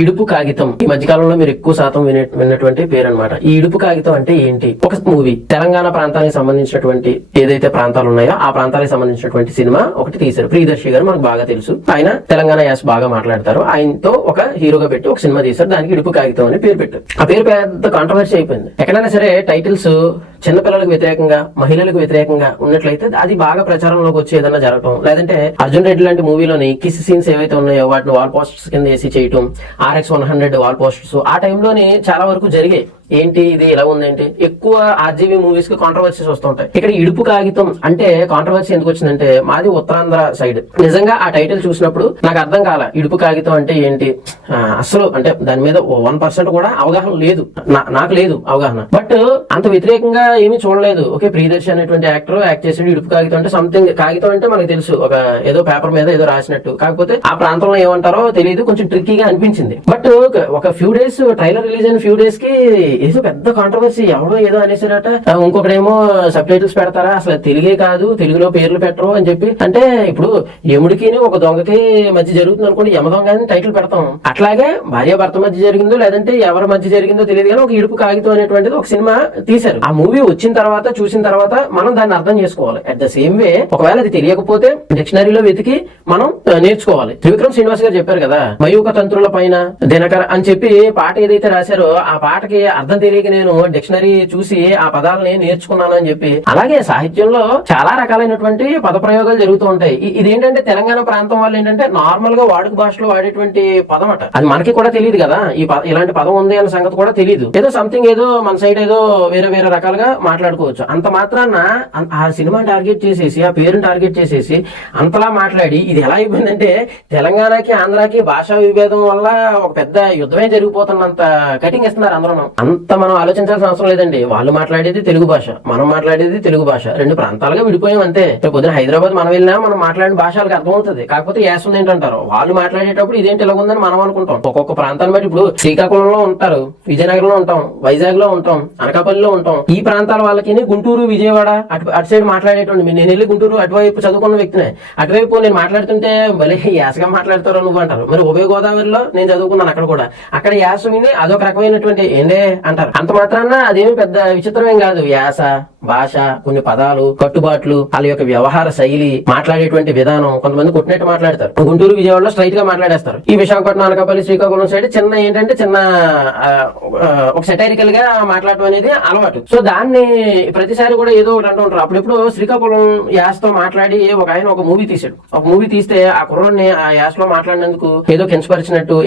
ఇడుపు కాగితం ఈ మధ్యకాలంలో మీరు ఎక్కువ శాతం విన్నటువంటి పేరు అనమాట. ఈ ఇడుపు కాగితం అంటే ఏంటి? ఒక మూవీ తెలంగాణ ప్రాంతానికి సంబంధించినటువంటి ఏదైతే ప్రాంతాలు ఉన్నాయో ఆ ప్రాంతాలకు సంబంధించినటువంటి సినిమా ఒకటి తీశారు. ప్రియదర్శి గారు మనకు బాగా తెలుసు. ఆయన తెలంగాణ యాస బాగా మాట్లాడతారు. ఆయనతో ఒక హీరోగా పెట్టి ఒక సినిమా తీశారు. దానికి ఇడుపు కాగితం అని పేరు పెట్టారు. ఆ పేరు పెద్ద కాంట్రవర్సీ అయిపోయింది. ఎక్కడైనా సరే టైటిల్స్ చిన్నపిల్లలకు వ్యతిరేకంగా మహిళలకు వ్యతిరేకంగా ఉన్నట్లయితే అది బాగా ప్రచారంలోకి వచ్చి ఏదైనా జరగటం, లేదంటే అర్జున్ రెడ్డి లాంటి మూవీలోని కిస్ సీన్స్ ఏవైతే ఉన్నాయో వాటిని వాల్ పోస్టర్స్ కింద వేసి చేయటం, RX100 వాల్ పోస్టర్స్ ఆ టైంలోని చాలా వరకు జరిగాయి. ఏంటి ఇది ఇలా ఉందేంటి? ఎక్కువ RGV మూవీస్ కి కాంట్రవర్సీస్ వస్తుంటాయి. ఇక్కడ ఇడుపు కాగితం అంటే కాంట్రవర్సీ ఎందుకు వచ్చిందంటే మాది ఉత్తరాంధ్ర సైడ్. నిజంగా ఆ టైటిల్ చూసినప్పుడు నాకు అర్థం కాల ఇడుపు కాగితం అంటే ఏంటి అసలు. అంటే దాని మీద 1% కూడా అవగాహన లేదు, నాకు లేదు అవగాహన. బట్ అంత వ్యతిరేకంగా ఏమీ చూడలేదు. ఓకే, ప్రియదర్శి అనేటువంటి యాక్టర్ యాక్ట్ చేసాడు. ఇడుపు కాగితం అంటే సంథింగ్, కాగితం అంటే మనకు తెలుసు ఒక ఏదో పేపర్ మీద ఏదో రాసినట్టు. కాకపోతే ఆ ప్రాంతంలో ఏమంటారో తెలియదు, కొంచెం ట్రిక్కీగా అనిపించింది. బట్ ఒక ఫ్యూ డేస్ ట్రైలర్ రిలీజ్ అయిన ఫ్యూ డేస్ కి ఏదో పెద్ద కాంట్రవర్సీ, ఎవడో ఏదో అనేసారట. ఇంకొకడేమో సబ్ టైటిల్స్ పెడతారా, అసలు తెలుగే కాదు, తెలుగులో పేర్లు పెట్టరు అని చెప్పి. అంటే ఇప్పుడు యముడికి ఒక దొంగకి మధ్య జరుగుతుంది అనుకోండి, యమ దొంగ అని టైటిల్ పెడతాం. అట్లాగే భార్య భర్త మధ్య జరిగిందో లేదంటే ఎవరి మధ్య జరిగిందో తెలియదు కానీ ఒక ఇడుపు కాగితం అనేటువంటిది ఒక సినిమా తీశారు. ఆ మూవీ వచ్చిన తర్వాత చూసిన తర్వాత మనం దాన్ని అర్థం చేసుకోవాలి. అట్ ద సేమ్ వే ఒకవేళ అది తెలియకపోతే డిక్షనరీలో వెతికి మనం నేర్చుకోవాలి. త్రివిక్రమ్ శ్రీనివాస్ గారు చెప్పారు కదా, మయూక తంత్రుల పైన దినకర అని చెప్పి పాట ఏదైతే రాశారో ఆ పాటకి అర్థం తెలియక నేను డిక్షనరీ చూసి ఆ పదాలని నేర్చుకున్నాను అని చెప్పి. అలాగే సాహిత్యంలో చాలా రకాలైనటువంటి పద ప్రయోగాలు జరుగుతూ ఉంటాయి. ఇదేంటంటే తెలంగాణ ప్రాంతం వాళ్ళు ఏంటంటే నార్మల్ గా వాడుక భాషలో వాడేటువంటి పదం అట. అది మనకి కూడా తెలియదు కదా, ఇలాంటి పదం ఉంది అన్న సంగతి కూడా తెలియదు. ఏదో సంథింగ్ ఏదో మన సైడ్ ఏదో వేరే వేరే రకాలుగా మాట్లాడుకోవచ్చు. అంత మాత్రాన ఆ సినిమా టార్గెట్ చేసేసి ఆ పేరుని టార్గెట్ చేసేసి అంతలా మాట్లాడి ఇది ఎలా అయిపోయిందంటే తెలంగాణకి ఆంధ్రాకి భాషా విభేదం వల్ల ఒక పెద్ద యుద్ధమే జరిగిపోతున్నంత కటింగ్ ఇస్తున్నారు అందరూ. అంత మనం ఆలోచించాల్సిన అవసరం లేదండి. వాళ్ళు మాట్లాడేది తెలుగు భాష, మనం మాట్లాడేది తెలుగు భాష. రెండు ప్రాంతాలుగా విడిపోయాం అంతే. పొద్దున హైదరాబాద్ మనం వెళ్ళినా మనం మాట్లాడిన భాష వాళ్ళకి అర్థమవుతుంది. కాకపోతే యాస ఉంది ఏంటంటారు, వాళ్ళు మాట్లాడేటప్పుడు ఇదేంటి ఇలా ఉందని మనం అనుకుంటాం. ఒక్కొక్క ప్రాంతాన్ని బట్టి ఇప్పుడు శ్రీకాకుళంలో ఉంటారు, విజయనగరంలో ఉంటాం, వైజాగ్ లో ఉంటాం, అనకాపల్లిలో ఉంటాం. ఈ ప్రాంతాల వాళ్ళకి గుంటూరు విజయవాడ అటు సైడ్ మాట్లాడేటువంటి, నేను వెళ్ళి గుంటూరు అటువైపు చదువుకున్న వ్యక్తినే, అటువైపు నేను మాట్లాడుతుంటే భలే యాసగా మాట్లాడతారు నువ్వు అంటారు. మరి ఉభయ గోదావరిలో నేను చదువుకున్నాను, అక్కడ కూడా అక్కడ యాస విని అదొక రకమైనటువంటి ఏండే అంటారు. అంత మాత్రాన అదేమి పెద్ద విచిత్రమేం కాదు. యాస, భాష, కొన్ని పదాలు, కట్టుబాట్లు, వాళ్ళ యొక్క వ్యవహార శైలి, మాట్లాడేటువంటి విధానం. కొంతమంది కొట్టినట్టు మాట్లాడతారు, గుంటూరు విజయవాడలో స్ట్రైట్ గా మాట్లాడేస్తారు. ఈ విశాఖపట్నం, అనకాపల్లి, శ్రీకాకుళం సైడ్ చిన్న ఏంటంటే చిన్న ఒక సెటైరికల్ గా మాట్లాడటం అనేది అలవాటు. సో దాన్ని ప్రతిసారి కూడా ఏదో ఒకటి అంటూ ఉంటారు. అప్పుడెప్పుడు శ్రీకాకుళం యాసతో మాట్లాడి ఒక ఆయన ఒక మూవీ తీసాడు. ఒక మూవీ తీస్తే ఆ కుర్రోడ్ని ఆ యాసలో మాట్లాడినందుకు ఏదో కించపరిచినట్టు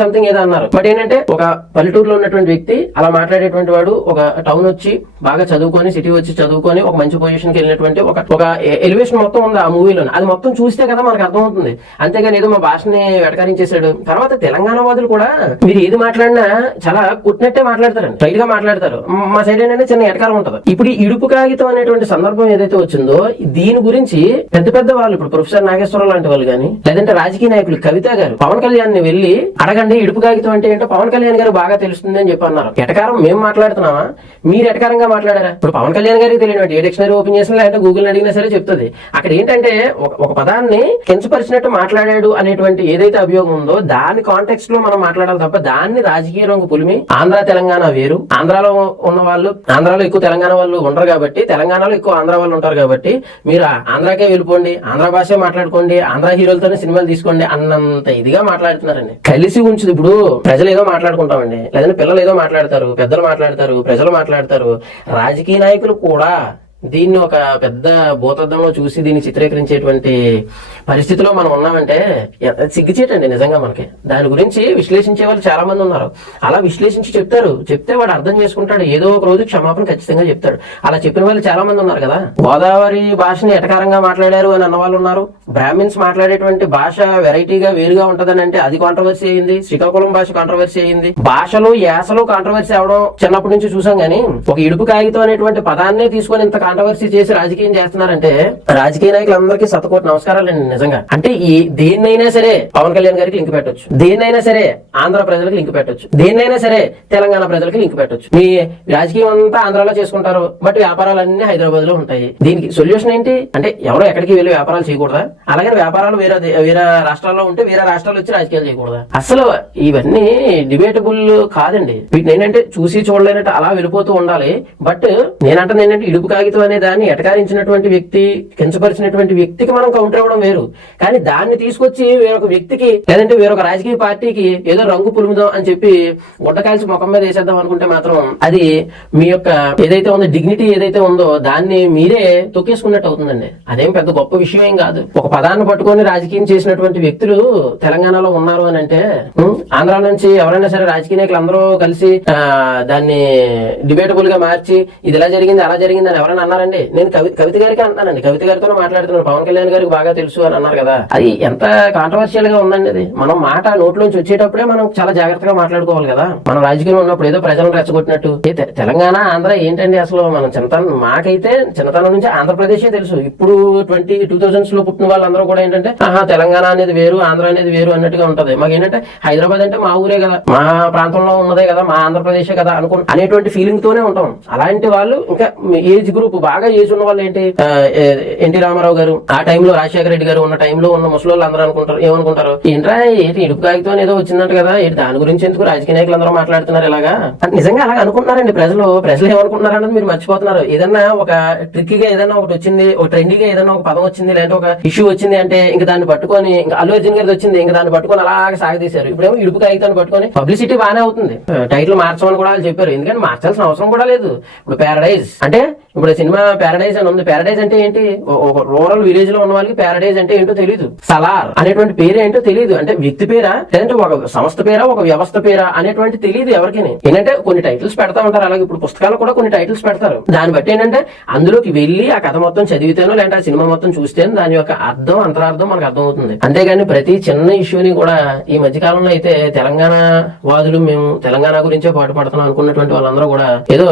సంథింగ్ ఏదో అన్నారు. బట్ ఏంటంటే ఒక పల్లెటూరులో ఉన్నటువంటి వ్యక్తి అలా మాట్లాడేటువంటి వాడు ఒక టౌన్ వచ్చి బాగా చదువుకొని, సిటీ వచ్చి చదువుకొని ఒక మంచి పొజిషన్ కి వెళ్ళినటువంటి ఒక ఎలివేషన్ మొత్తం ఉంది ఆ మూవీలో. అది మొత్తం చూస్తే కదా మనకు అర్థమవుతుంది. అంతేగాని ఏదో మా భాషని వెటకరించేశాడు. తర్వాత తెలంగాణ వాదులు కూడా మీరు ఏది మాట్లాడినా చాలా కుట్టినట్టే మాట్లాడతారండి, స్ట్రైట్ గా మాట్లాడతారు. మా సైడ్ ఏంటంటే చిన్న ఎటకారం ఉంటుంది. ఇప్పుడు ఈ ఇడుపు కాగితం అనేటువంటి సందర్భం ఏదైతే వచ్చిందో దీని గురించి పెద్ద పెద్ద వాళ్ళు, ఇప్పుడు ప్రొఫెసర్ నాగేశ్వరరావు లాంటి వాళ్ళు కానీ, లేదంటే రాజకీయ నాయకులు కవిత గారు పవన్ కళ్యాణ్ ని వెళ్ళి అడగండి ఇడుపు కాగితం అంటే ఏంటో పవన్ కళ్యాణ్ గారు బాగా తెలుస్తుంది అని చెప్పి అన్నారు. ఎటకారం మేము మాట్లాడుతున్నామా, మీరు ఎటకారంగా మాట్లాడారా? ఇప్పుడు పవన్ కళ్యాణ్ గారికి తెలియనట్టు ఏ డిక్షనరీ ఓపెన్ చేసినా లేదంటే గూగుల్ అడిగినా సరే చెప్తుంది. అక్కడ ఏంటంటే ఒక పదాన్ని కించపరిచినట్టు మాట్లాడాడు అనేటువంటి ఏదైతే అభియోగం ఉందో దాని కాంటెక్స్ట్ లో మనం మాట్లాడాలి తప్ప దాన్ని రాజకీయ రంగు పులిమి ఆంధ్ర తెలంగాణ వేరు. ఆంధ్రాలో ఉన్న వాళ్ళు, ఆంధ్రాలో ఎక్కువ తెలంగాణ వాళ్ళు ఉండరు కాబట్టి, తెలంగాణలో ఎక్కువ ఆంధ్ర వాళ్ళు ఉంటారు కాబట్టి మీరు ఆంధ్రాకే వెళ్ళిపోండి, ఆంధ్ర భాషే మాట్లాడుకోండి, ఆంధ్ర హీరోలతోనే సినిమాలు తీసుకోండి అన్నంత ఇదిగా మాట్లాడుతున్నారండి. కలిసి ఉంచుది. ఇప్పుడు ప్రజలు ఏదో మాట్లాడుకుంటామండి, లేదంటే పిల్లలు ఏదో మాట్లాడతారు, పెద్దలు మాట్లాడతారు, ప్రజలు మాట్లాడతారు, రాజకీయ నాయకులు కూడా దీన్ని ఒక పెద్ద భూతద్దంలో చూసి దీన్ని చిత్రీకరించేటువంటి పరిస్థితిలో మనం ఉన్నామంటే సిగ్గుచేటండి నిజంగా మనకి. దాని గురించి విశ్లేషించే వాళ్ళు చాలా మంది ఉన్నారు. అలా విశ్లేషించి చెప్తే వాడు అర్థం చేసుకుంటాడు, ఏదో ఒక రోజు క్షమాపణ ఖచ్చితంగా చెప్తాడు. అలా చెప్పిన వాళ్ళు చాలా మంది ఉన్నారు కదా. గోదావరి భాషని ఎటకారంగా మాట్లాడారు అని అన్న వాళ్ళు ఉన్నారు. బ్రాహ్మిన్స్ మాట్లాడేటువంటి భాష వెరైటీగా వేరుగా ఉంటదని అంటే అది కాంట్రవర్సీ అయింది. శ్రీకాకుళం భాష కాంట్రవర్సీ అయింది. భాషలు యాసలు కాంట్రవర్సీ అవడం చిన్నప్పటి నుంచి చూసాం. గానీ ఒక ఇడుపు కాగితం అనేటువంటి పదాన్నే తీసుకొని ఇంత కాంట్రవర్సీ చేసి రాజకీయం చేస్తున్నారంటే రాజకీయ నాయకులందరికీ శతకోటి నమస్కారాలండి నిజంగా. అంటే ఈ దేన్నైనా సరే పవన్ కళ్యాణ్ గారికి లింక్ పెట్టొచ్చు, దేన్నైనా సరే ఆంధ్ర ప్రజలకు లింక్ పెట్టొచ్చు, దేన్నైనా సరే తెలంగాణ ప్రజలకు లింక్ పెట్టొచ్చు. మీ రాజకీయం అంతా ఆంధ్రాలో చేసుకుంటారు, బట్ వ్యాపారాలన్నీ హైదరాబాద్ లో ఉంటాయి. దీనికి సొల్యూషన్ ఏంటి అంటే ఎవరో ఎక్కడికి వెళ్ళి వ్యాపారాలు చేయకూడదా? అలాగే వ్యాపారాలు వేరే రాష్ట్రాల్లో ఉంటే వేరే రాష్ట్రాలు వచ్చి రాజకీయాలు చేయకూడదా? అసలు ఇవన్నీ డిబేటబుల్ కాదండి. వీటిని ఏంటంటే చూసి చూడలేనట్టు అలా వెళ్ళిపోతూ ఉండాలి. బట్ నేనంటే ఏంటంటే ఇడుపు కాగితం అనే దాన్ని ఎటకారించినటువంటి వ్యక్తి, కించపరిచినటువంటి వ్యక్తికి మనం కౌంటర్ ఇవ్వడం వేరు. కానీ దాన్ని తీసుకొచ్చి వేరొక వ్యక్తికి లేదంటే వేరొక రాజకీయ పార్టీకి ఏదో రంగు పులుముదాం అని చెప్పి గుడ్డకాల్చి ముఖం మీద వేసేద్దాం అనుకుంటే మాత్రం అది మీ యొక్క ఏదైతే ఉందో డిగ్నిటీ ఏదైతే ఉందో దాన్ని మీరే తొక్కేసుకున్నట్టు అవుతుందండి. అదేం పెద్ద గొప్ప విషయం ఏం కాదు. ఒక పదాన్ని పట్టుకొని రాజకీయం చేసినటువంటి వ్యక్తులు తెలంగాణలో ఉన్నారు అని అంటే ఆంధ్ర నుంచి ఎవరైనా సరే రాజకీయ నాయకులు అందరూ కలిసి దాన్ని డిబేటబుల్ గా మార్చి ఇది ఇలా జరిగింది అలా జరిగింది అని ఎవరైనా అన్నారండి? నేను కవిత గారికి అంటానండి, కవిత గారితో మాట్లాడుతున్నాను, పవన్ కళ్యాణ్ గారికి బాగా తెలుసు అని అన్నారు కదా. అది ఎంత కాంట్రవర్షియల్ గా ఉందండి. అది మనం మాట నోట్లోంచి వచ్చేటప్పుడే మనం చాలా జాగ్రత్తగా మాట్లాడుకోవాలి కదా. మనం రాజకీయంలో ఉన్నప్పుడు ఏదో ప్రజలను రెచ్చగొట్టినట్టు తెలంగాణ ఆంధ్ర ఏంటండి అసలు? మనం మాకైతే చిన్నతనం నుంచి ఆంధ్రప్రదేశే తెలుసు. ఇప్పుడు 2000s లో పుట్టిన వాళ్ళందరూ కూడా ఏంటంటే తెలంగాణ అనేది వేరు, ఆంధ్ర అనేది వేరు అన్నట్టుగా ఉంటది. మాకు ఏంటంటే హైదరాబాద్ అంటే మా ఊరే కదా, మా ప్రాంతంలో ఉన్నదే కదా, మా ఆంధ్రప్రదేశే కదా అనేటువంటి ఫీలింగ్ తోనే ఉంటాం. అలాంటి వాళ్ళు ఇంకా ఏజ్ గ్రూప్ బాగా ఏజ్ ఉన్న వాళ్ళు ఏంటి, ఎన్టీ రామారావు గారు ఆ టైంలో, రాజశేఖర రెడ్డి గారు ఉన్న టైంలో ఉన్న ముసలోళ్ళు అందరూ ఏమనుకుంటారు, ఏంట్రా ఏంటి ఇడుపు కాగితం ఏదో వచ్చిందంట కదా, దాని గురించి ఎందుకు రాజకీయ నాయకులు అందరూ మాట్లాడుతున్నారు ఇలాగా? నిజంగా అలాగ అనుకుంటున్నారండి ప్రజలు ఏమనుకుంటున్నారు అన్నది మీరు మర్చిపోతున్నారు. ఏదన్నా ఒక ట్రిక్కీగా ఏదైనా ఒకటి వచ్చింది, ఒక ట్రెండీగా ఏదైనా ఒక పదం వచ్చింది, లేదంటే ఒక ఇష్యూ వచ్చింది అంటే ఇంకా దాన్ని పట్టుకొని, ఇంకా అల్లు అర్జున్ గారిది వచ్చింది, ఇంకా దాన్ని పట్టుకొని అలాగే సాగదీశారు. ఇప్పుడేమో ఇడుపు కాగితాన్ని పట్టుకొని పబ్లిసిటీ బాగానే అవుతుంది, టైటిల్ మార్చమని కూడా వాళ్ళు చెప్పారు. ఎందుకంటే మార్చాల్సిన అవసరం కూడా లేదు. ఇప్పుడు ప్యారడైజ్ అంటే, ఇప్పుడు సినిమా ప్యారడైజ్ అని ఉంది. ప్యారడైజ్ అంటే ఏంటి? ఒక రూరల్ విలేజ్ లో ఉన్న వాళ్ళకి ప్యారడైజ్ అంటే ఏంటో తెలియదు. సలార్ అనేటువంటి పేరు ఏంటో తెలియదు. అంటే వ్యక్తి పేరా, లేదంటే ఒక సంస్థ పేరా, ఒక వ్యవస్థ పేరా అనేటువంటి తెలియదు ఎవరికి. ఏంటంటే కొన్ని టైటిల్స్ పెడతా ఉంటారు. అలాగే ఇప్పుడు పుస్తకాలు కూడా కొన్ని టైటిల్స్ పెడతారు. దాన్ని బట్టి ఏంటంటే అందులోకి వెళ్ళి ఆ కథ మొత్తం చదివితేనో లేదంటే ఆ సినిమా మొత్తం చూస్తేనో దాని యొక్క అర్థం, అంతరార్థం మనకు అర్థమవుతుంది. అంతేగాని ప్రతి చిన్న ఇష్యూని కూడా ఈ మధ్య కాలంలో అయితే తెలంగాణ వాదులు మేము తెలంగాణ గురించే పాటుపడుతున్నాం అనుకున్నటువంటి వాళ్ళందరూ కూడా ఏదో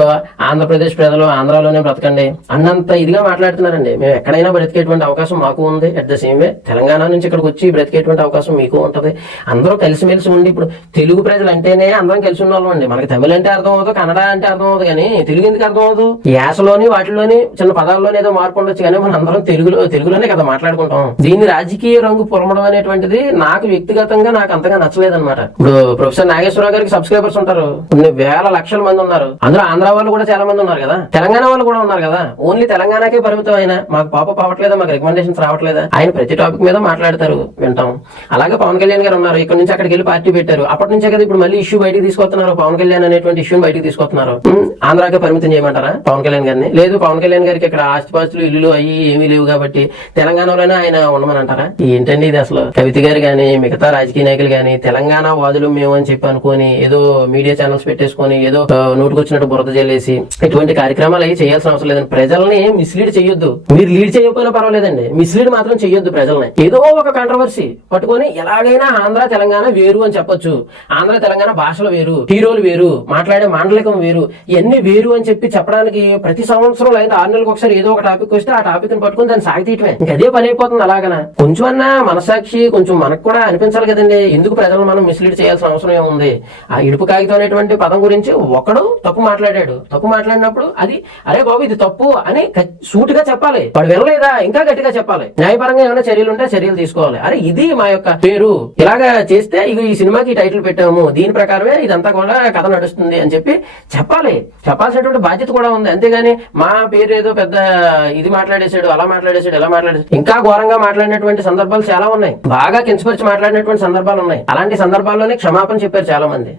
ఆంధ్రప్రదేశ్ ప్రజలు ఆంధ్రాలోనే బ్రతకండి అన్నంత ఇదిగా మాట్లాడుతున్నారండి. మేము ఎక్కడైనా బ్రతికేటువంటి అవకాశం మాకు ఉంది. At the same way Telangana నుంచి ఇక్కడికి వచ్చి బ్రతికేటువంటి అవకాశం మీకు ఉంటది. అందరూ కలిసిమెలిసి ఉండి, ఇప్పుడు తెలుగు ప్రజలు అంటేనే అందరం కలిసి ఉన్న వాళ్ళం అండి. మనకి తమిళ అంటే అర్థం అవుతుంది, కన్నడ అంటే అర్థం అవుతుంది, కానీ తెలుగు ఎందుకు అర్థం అవుతుంది? యాసలోని వాటిలోని చిన్న పదాల్లోనే ఏదో మార్పు ఉండొచ్చు, కానీ మనం అందరం తెలుగులోనే కదా మాట్లాడుకుంటాం. దీన్ని రాజకీయ రంగు పొరమడం అనేటువంటిది నాకు వ్యక్తిగతంగా నాకు అంతగా నచ్చలేదన్నమాట. ఇప్పుడు ప్రొఫెసర్ నాగేశ్వరరావు గారికి సబ్స్క్రైబర్స్ ఉంటారు, కొన్ని వేల లక్షల మంది ఉన్నారు. అందులో ఆంధ్ర వాళ్ళు కూడా చాలా మంది ఉన్నారు కదా, తెలంగాణ వాళ్ళు కూడా ఉన్నారు కదా. ఓన్లీ తెలంగాణకే పరిమితం అయిన మాకు పాప అవ్వట్లేదా, మాకు రికమెండేషన్స్ రావట్లేదా? ఆయన ప్రతి టాపిక్ మీద మాట్లాడతారు, వింటాం. అలాగే పవన్ కళ్యాణ్ గారు ఉన్నారు, ఇక్కడ నుంచి అక్కడికి వెళ్ళి పార్టీ పెట్టారు. అప్పటి నుంచే కదా ఇప్పుడు మళ్ళీ ఇష్యూ బయటకు తీసుకొస్తున్నారు. పవన్ కళ్యాణ్ అనేటువంటి ఇష్యూని బయటకు తీసుకొస్తున్నారు. ఆంధ్రాకే పరిమితం చేయమంటారా పవన్ కళ్యాణ్ గారిని? లేదు, పవన్ కళ్యాణ్ గారికి ఇక్కడ ఆస్తిపాస్తులు, ఇల్లులు అయ్యి ఏమీ లేవు కాబట్టి తెలంగాణలోనే ఆయన ఉండమని అంటారా? ఏంటండి ఇది అసలు? కవిత గారు గాని మిగతా రాజకీయ నాయకులు గాని తెలంగాణ వాదులు మేము అని చెప్పి అనుకుని ఏదో మీడియా ఛానల్స్ పెట్టేసుకొని ఏదో నోటుకొచ్చినట్టు బురద జల్లేసి ఇటువంటి కార్యక్రమాలు అవి చేయాల్సిన అవసరం లేదండి. ప్రజల్ని మిస్లీడ్ చేయొద్దు. మీరు లీడ్ చేయకపోయినా పర్వాలేదండి, మిస్లీడ్ మాత్రం చేయొద్దు ప్రజల్ని. ఏదో ఒక కాంట్రవర్సీ పట్టుకొని ఎలాగైనా ఆంధ్ర తెలంగాణ వేరు అని చెప్పొచ్చు, ఆంధ్ర తెలంగాణ భాషలు వేరు, హీరోలు వేరు, మాట్లాడే మాండలికం వేరు, ఇవన్నీ వేరు అని చెప్పి చెప్పడానికి ప్రతి సంవత్సరం లేదా 6 నెలలకు ఒకసారి ఏదో ఒక టాపిక్ వస్తే ఆ టాపిక్ ని పట్టుకుని దాన్ని సాగితీయటమే. ఇంకా అదే పని అయిపోతుంది. అలాగనా కొంచెం అన్నా మనసాక్షి కొంచెం మనకు కూడా అనిపించాలి కదండి. ఎందుకు ప్రజలను మనం మిస్లీడ్ చేయాల్సిన అవసరం ఏముంది? ఆ ఇడుపు కాగితం అనేటువంటి పదం గురించి ఒకడు తప్పు మాట్లాడాడు. తప్పు మాట్లాడినప్పుడు అది అరే బాబు ఇది తప్పు అని సూటిగా చెప్పాలి. వాడు వినలేదా ఇంకా గట్టిగా చెప్పాలి. న్యాయపరంగా ఏమైనా చర్యలు ఉంటే చర్యలు తీసుకోవాలి. అరే ఇది మా యొక్క పేరు, ఇలాగా చేస్తే ఇక ఈ సినిమాకి టైటిల్ పెట్టాము, దీని ప్రకారమే ఇదంతా కూడా కథ నడుస్తుంది అని చెప్పి చెప్పాలి. చెప్పాల్సినటువంటి బాధ్యత కూడా ఉంది. అంతేగాని మా పేరు ఏదో పెద్ద ఇది మాట్లాడేశాడు, అలా మాట్లాడేశాడు, ఎలా మాట్లాడేశాడు, ఇంకా ఘోరంగా మాట్లాడినటువంటి సందర్భాలు చాలా ఉన్నాయి. బాగా కించపరిచి మాట్లాడినటువంటి సందర్భాలు ఉన్నాయి. అలాంటి సందర్భాల్లోనే క్షమాపణ చెప్పారు చాలా మంది.